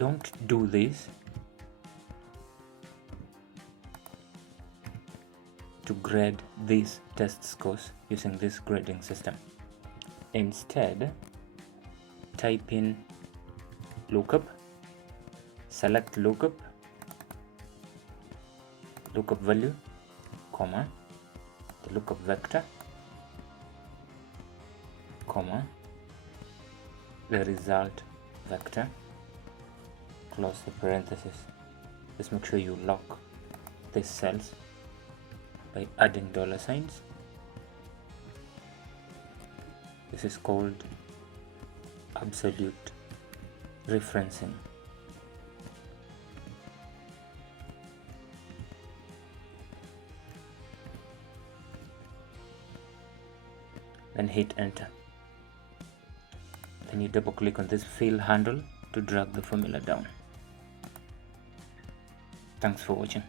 Don't do this to grade these test scores using this grading system. Instead, type in lookup, select lookup value, comma, the lookup vector, comma, the result vector, close the parenthesis. Just make sure you lock these cells by adding $signs. This is called absolute referencing. Then hit enter. Then you double click on this fill handle to drag the formula down. Thanks for watching.